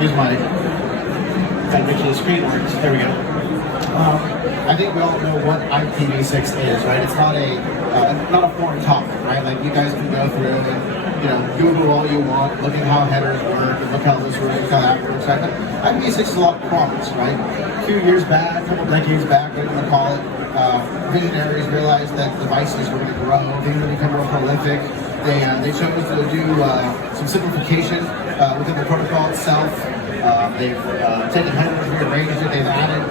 Use my make sure the screen works. There we go. I think we all know what IPv6 is, right? It's not a foreign topic, right? Like you guys can go through and Google all you want, look at how headers work, and look how this works, look how that works, right? But IPv6 is a lot of promise, right? A few years back, a couple decades back, whatever you want to call it, visionaries realized that devices were going to grow, things were going to become more prolific. They chose to do some simplification within the protocol itself. They've taken headers, rearranged it, they've added,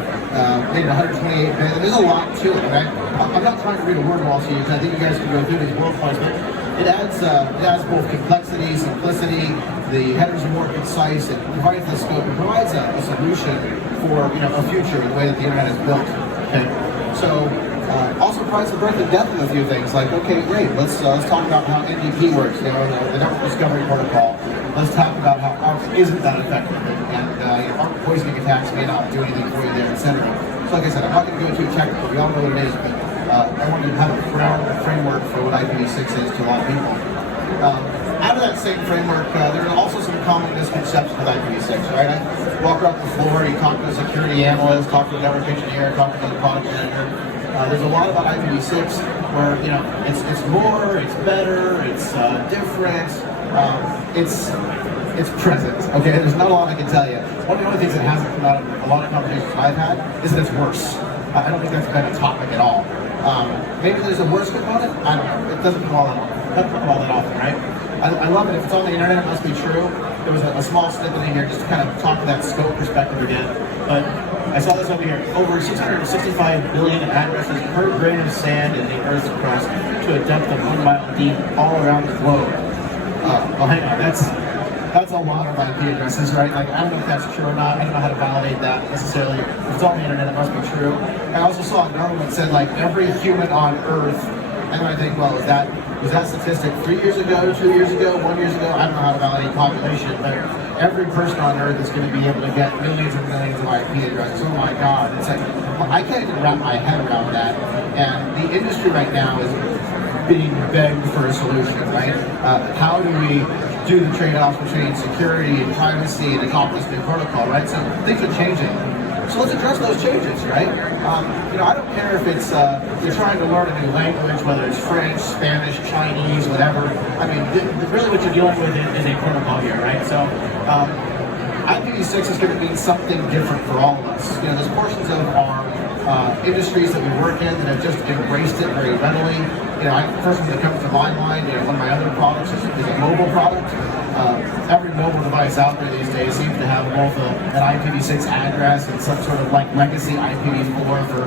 made it 128-bit. There's a lot to it, right? I'm not trying to read a word wall to you, because I think you guys can go through these world points, but it adds both complexity, simplicity. The headers are more concise. It provides the scope. It provides a solution for a future in the way that the internet is built. Okay, so. Also provides the birth and death of a few things. Like, okay, great. Let's talk about how MVP works. The network discovery protocol. Let's talk about how ARP isn't that effective, and ARP poisoning attacks may not do anything for you there, etc. So, like I said, I'm not going to go too technical. We all know what it is, but I wanted to have a framework for what IPv6 is to a lot of people. Out of that same framework, there are also some common misconceptions with IPv6. Right? I walk around the floor. You talk to a security analyst, talk to a network engineer, talk to the product manager. There's a lot about IPv6 where it's more, it's better, it's different, it's present. Okay, there's not a lot I can tell you. One of the only things that hasn't come out of a lot of conversations I've had is that it's worse. I don't think that's been a topic at all. Maybe there's a worse component. I don't know. It doesn't come all that often, right? I love it. If it's on the internet, it must be true. There was a small snippet in here just to kind of talk to that scope perspective again. But I saw this over here. Over 665 billion addresses per grain of sand in the Earth's crust to a depth of 1 mile deep all around the globe. Well, hang on. That's a lot of IP addresses, right? Like, I don't know if that's true or not. I don't know how to validate that necessarily. If it's on the internet, it must be true. I also saw a number that said, like, every human on Earth. And then I think, well, was that statistic 3 years ago, 2 years ago, 1 year ago? I don't know how to validate population, but every person on Earth is going to be able to get millions and millions of IP addresses. Oh my God. It's like, I can't even wrap my head around that. And the industry right now is being begged for a solution, right? How do we do the trade-offs between security and privacy and adopt this new protocol, right? So things are changing. So let's address those changes, right? I don't care if it's you're trying to learn a new language, whether it's French, Spanish, Chinese, whatever. I mean, really what you're dealing with is a protocol here, right? So IPv6 is going to mean something different for all of us. There's portions of our industries that we work in that have just embraced it very readily. First one that comes to my mind, one of my other products is a mobile product. Every mobile device out there these days seems to have both an IPv6 address and some sort of like legacy IPv4 for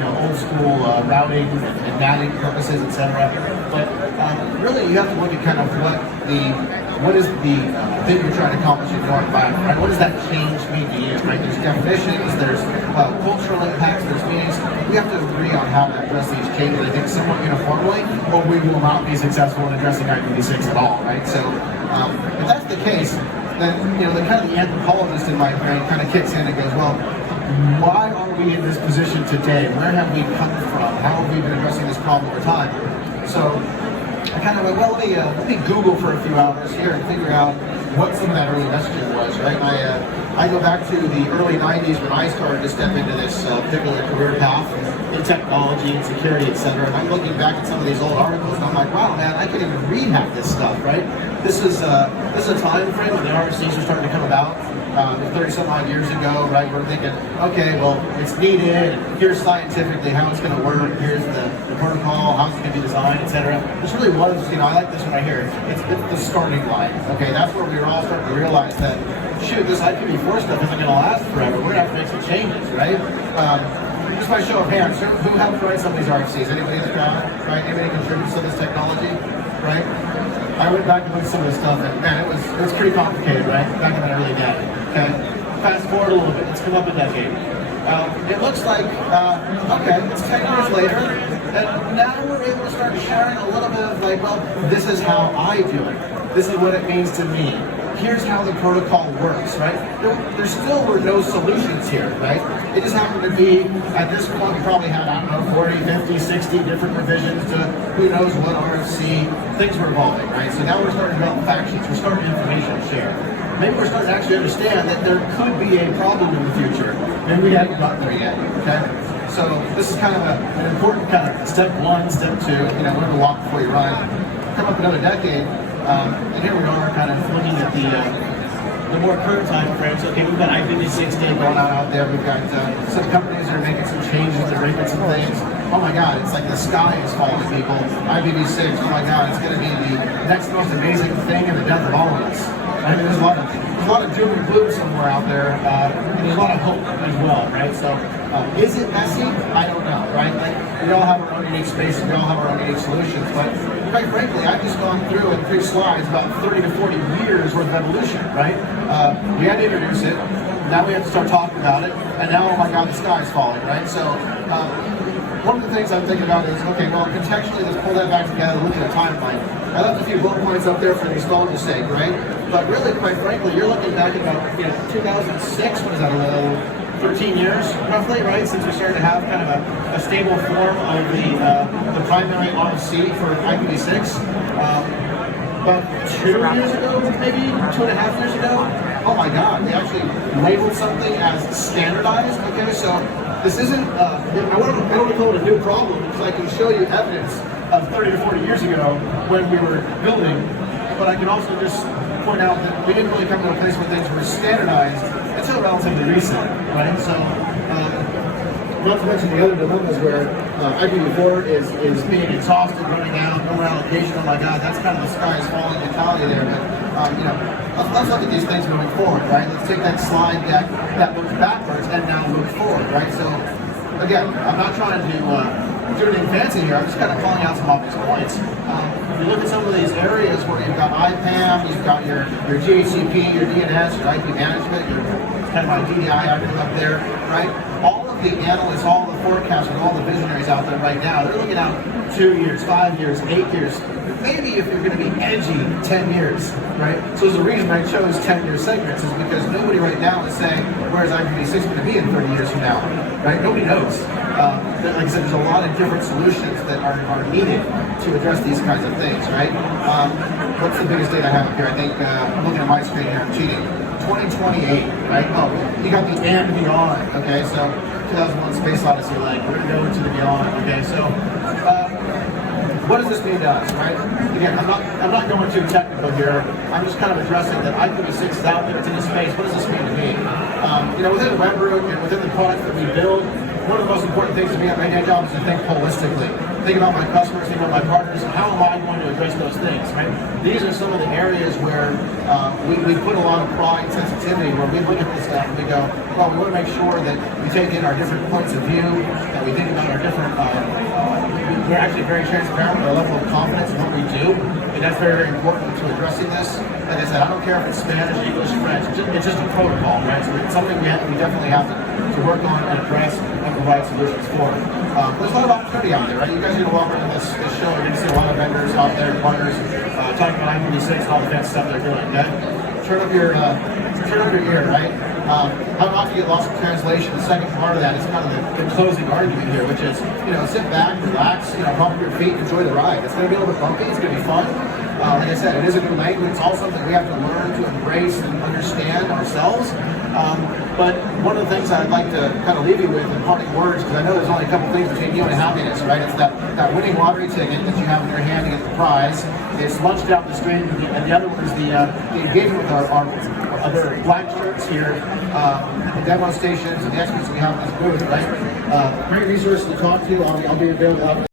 old school routing and NATing purposes, etc. But really, you have to look at kind of what is the thing you're trying to accomplish in your environment, right? What does that change mean to you, right? There's definitions, there's cultural impacts, there's meanings. We have to agree on how to address these changes, I think, somewhat uniformly, or we will not be successful in addressing IPv6 at all, right? So if that's the case, then the kind of the anthropologist in my brain kind of kicks in and goes, well, why are we in this position today? Where have we come from? How have we been addressing this problem over time? So I kind of went, well, let me Google for a few hours here and figure out what some of that early messaging was, right? I go back to the early 90s when I started to step into this particular career path in technology and security, etc. And I'm looking back at some of these old articles and I'm like, wow, man, I can't even read half this stuff, right? This is a time frame when the RSAs are starting to come about. 30-some odd years ago, right? We're thinking, okay, well, it's needed. Here's scientifically how it's going to work. Here's the protocol, how it's going to be designed, etc. This really was, I like this one right here. It's the starting line. Okay, that's where we were all starting to realize that, shoot, this IPv4 stuff isn't going to last forever. We're going to have to make some changes, right? Just by show of hands, who helped write some of these RFCs? Anybody in the crowd? Right? Anybody contributes to this technology? Right? I went back and looked at some of this stuff, and man, it was pretty complicated, right? Back in that early day. Okay. Fast forward a little bit. Let's come up a decade. It looks like okay, it's 10 years later, and now we're able to start sharing a little bit of like, well, this is how I do it. This is what it means to me. Here's how the protocol works, right? There still were no solutions here, right? It just happened to be, at this point, we probably had, I don't know, 40, 50, 60 different revisions to who knows what RFC. Things were evolving, right? So now we're starting to develop factions. We're starting information to share. maybe we're starting to actually understand that there could be a problem in the future. Maybe we haven't gotten there yet, okay? So this is kind of an important kind of step one, step two, learn to walk before you run. Come up another decade, and here we are kind of looking at the more current time frame. So okay, we've got IP6 going on out there. We've got some companies that are making some changes, they're breaking some things. Oh my God, it's like the sky is falling, people. IPv6, oh my God, it's going to be the next most amazing thing and the death of all of us. I mean, there's a lot of doom and gloom somewhere out there, and there's a lot of hope as well, right? So, is it messy? I don't know, right? Like, we all have our own unique spaces, we all have our own unique solutions, but quite frankly, I've just gone through in 3 slides about 30 to 40 years worth of evolution, right? We had to introduce it, now we have to start talking about it, and now, oh my God, the sky's falling, right? So, one of the things I'm thinking about is, okay, well, contextually, let's pull that back together, look at the timeline. I left a few bullet points up there for the installment's sake, right? But really, quite frankly, you're looking back at about 2006, what is that, 13 years, roughly, right, since we started to have kind of a stable form of the primary RSA for IPv6. About 2 years ago, maybe 2.5 years ago. Oh my God, they actually labeled something as standardized. Okay, so this isn't, I want to call it a new problem because I can show you evidence of 30 to 40 years ago when we were building, but I can also just point out that we didn't really come to a place where things were standardized until relatively recent, right? So, not to mention the other dilemmas where IPv4 is being exhausted, running out, no more allocation. Oh my God, that's kind of the sky is falling mentality there. But let's look at these things moving forward, right? Let's take that slide deck that looks backwards and now look forward, right? So, again, I'm not trying to do anything fancy here. I'm just kind of calling out some obvious points. If you look at some of these areas where you've got IPAM, you've got your DHCP, your DNS, your IP management, your kind of my DDI item up there, right? All of the analysts, all the forecasters, all the visionaries out there right now, they're looking out 2 years, 5 years, 8 years, maybe if you're going to be edgy, 10 years, right? So there's a reason I chose 10-year segments is because nobody right now is saying, where's IPv6 going to be in 30 years from now, right? Nobody knows. Like I said, there's a lot of different solutions that are needed to address these kinds of things, right? What's the biggest date I have up here? I think, I'm looking at my screen here, I'm cheating. 2028, right? Oh, you got the and beyond, okay? So 2001 Space Odyssey, like, we're going to go into the beyond, okay? So, what does this mean to us, right? Again, I'm not going too technical here. I'm just kind of addressing that IPv6 is out there, it's in the space. What does this mean to me? Within the web root and within the products that we build, one of the most important things to me at my day job is to think holistically. Think about my customers, think about my partners, and how am I going to address those things, right? These are some of the areas where we put a lot of pride and sensitivity, where we look at this stuff and we go, well, we want to make sure that we take in our different points of view, that we think about our different, we're actually very transparent with our level of confidence in what we do, and that's very, very important to addressing this. Like I said, I don't care if it's Spanish, English, French, it's just a protocol, right? So it's something we definitely have to work on and address and provide solutions for. There's a lot of opportunity out there, right? You guys are going to walk into this show, you're going to see a lot of vendors out there, partners, talking about IPv6 and all the fancy stuff they're doing, okay? Turn up your ear, right? How not to get lost in translation. The second part of that is kind of the closing argument here, which is, sit back, relax, bump your feet, enjoy the ride. It's going to be a little bit bumpy, it's going to be fun. Like I said, it is a new language. It's all something we have to learn to embrace and understand ourselves. But one of the things I'd like to kind of leave you with in parting words, because I know there's only a couple things between you and happiness, right? It's that winning lottery ticket that you have in your hand to get the prize. It's lunched out the screen, and the other one is the engagement with our other black shirts here, the demo stations, and the experts we have in this booth, right? Great resource to talk to. I'll be available.